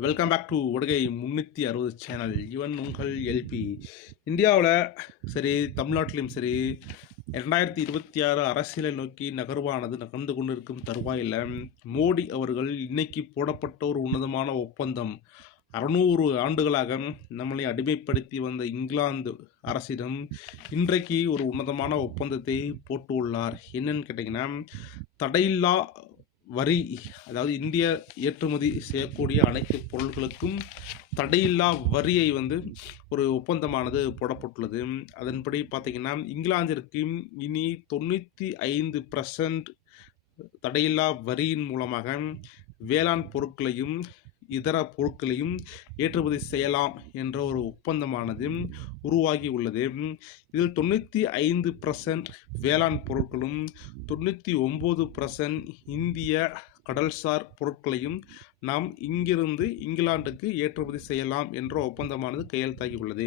Welcome back to ஒடுகை 360 channel. இவன் உங்கள் எல்பி. இந்தியாவில் சரி, தமிழ்நாட்டிலும் சரி, 2026 அரசியலை நோக்கி நகர்ந்து கொண்டிருக்கும் தருவாயில் மோடி அவர்கள் இன்னைக்கு போடப்பட்ட ஒரு உன்னதமான ஒப்பந்தம், 600 ஆண்டுகளாக நம்மளை அடிமைப்படுத்தி வந்த இங்கிலாந்து அரசிடம் இன்றைக்கு ஒரு உன்னதமான ஒப்பந்தத்தை போட்டு உள்ளார். என்னன்னு கேட்டிங்கன்னா, தடையில்லா வரி, அதாவது இந்தியா ஏற்றுமதி செய்யக்கூடிய அனைத்து பொருட்களுக்கும் தடையில்லா வரியை ஒரு ஒப்பந்தமானது போடப்பட்டுள்ளது. அதன்படி பார்த்தீங்கன்னா, இங்கிலாந்திற்கு இனி 95% தடையில்லா வரியின் மூலமாக வேளாண் பொருட்களையும் இதர பொருட்களையும் ஏற்றுமதி செய்யலாம் என்ற ஒரு ஒப்பந்தமானது உருவாகி உள்ளது. இதில் 95% வேளாண் பொருட்களும் 99% இந்திய கடல்சார் பொருட்களையும் நாம் இங்கிருந்து இங்கிலாந்துக்கு ஏற்றுமதி செய்யலாம் என்ற ஒப்பந்தமானது கையெழுத்தாகி உள்ளது.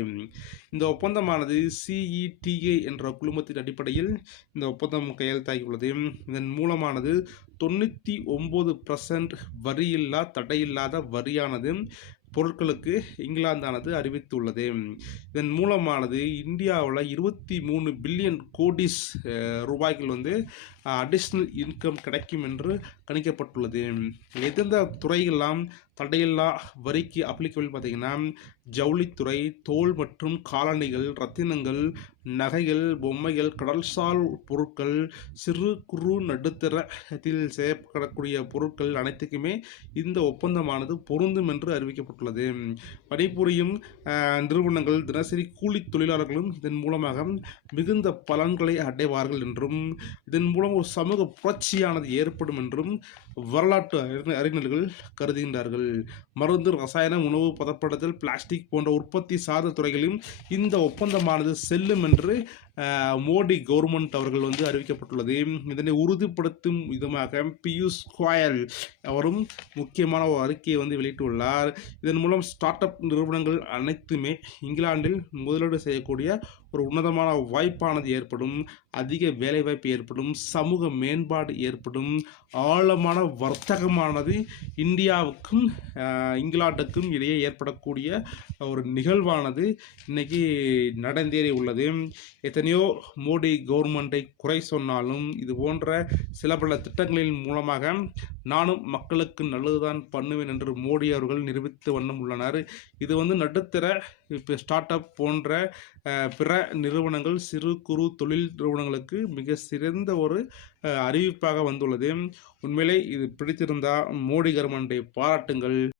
இந்த ஒப்பந்தமானது CETA என்ற குழுமத்தின் அடிப்படையில் இந்த ஒப்பந்தம் கையெழுத்தாகி உள்ளது. இதன் மூலமானது 99% வரியில்லா தடையில்லாத வரியானது பொருட்களுக்கு இங்கிலாந்தானது அறிவித்துள்ளது. இதன் மூலமானது இந்தியாவில் 23 பில்லியன் கோடிஸ் ரூபாய்கள் அடிஷ்னல் இன்கம் கிடைக்கும் என்று கணிக்கப்பட்டுள்ளது. எந்தெந்த துறைகள்லாம் தடையில்லா வரிக்கு அப்ளிகபிள் பார்த்தீங்கன்னா, ஜவுளித்துறை, தோல் மற்றும் காலணிகள், ரத்தினங்கள், நகைகள், பொம்மைகள், கடல்சார் பொருட்கள், சிறு குறு நடுத்தரத்தில் செய்யப்படக்கூடிய பொருட்கள் அனைத்துக்குமே இந்த ஒப்பந்தமானது பொருந்தும் என்று அறிவிக்கப்பட்டுள்ளது. பணிபுரியும் நிறுவனங்கள், தினசரி கூலி தொழிலாளர்களும் இதன் மூலமாக மிகுந்த பலன்களை அடைவார்கள் என்றும், இதன் மூலம் ஒரு சமூக புரட்சியானது ஏற்படும் என்றும் வரலாற்று அறிஞர்கள் கருதுகின்றார்கள். மருந்து, ரசாயனம், உணவு பதப்படுத்தல், பிளாஸ்டிக் போன்ற உற்பத்தி சார்ந்த துறைகளிலும் இந்த ஒப்பந்தமானது செல்லும் என்று மோடி கவர்மெண்ட் அவர்கள் அறிவிக்கப்பட்டுள்ளது. இதனை உறுதிப்படுத்தும் விதமாக பியூஷ் கோயல் அவரும் முக்கியமான ஒரு அறிக்கையை வெளியிட்டுள்ளார். இதன் மூலம் ஸ்டார்ட் அப் நிறுவனங்கள் அனைத்துமே இங்கிலாந்தில் முதலீடு செய்யக்கூடிய ஒரு உன்னதமான வாய்ப்பானது ஏற்படும், அதிக வேலைவாய்ப்பு ஏற்படும், சமூக மேம்பாடு ஏற்படும், ஆழமான வர்த்தகமானது இந்தியாவுக்கும் இங்கிலாந்துக்கும் இடையே ஏற்படக்கூடிய ஒரு நிகழ்வானது இன்னைக்கு நடந்தேறி உள்ளது. எத்தனையோ மோடி கவர்மெண்ட்டை குறை சொன்னாலும் இது போன்ற சில பல திட்டங்களின் மூலமாக நானும் மக்களுக்கு நல்லதுதான் பண்ணுவேன் என்று மோடி அவர்கள் நிரூபித்து வண்ணம் உள்ளனர். இது நடுத்தர இப்போ ஸ்டார்ட் அப் போன்ற பிற நிறுவனங்கள், சிறு குறு தொழில் நிறுவனங்களுக்கு மிக சிறந்த ஒரு அறிவிப்பாக வந்துள்ளது. உண்மையிலே இது பிடித்திருந்தால் மோடி கவர்மெண்ட்டை பாராட்டுங்கள்.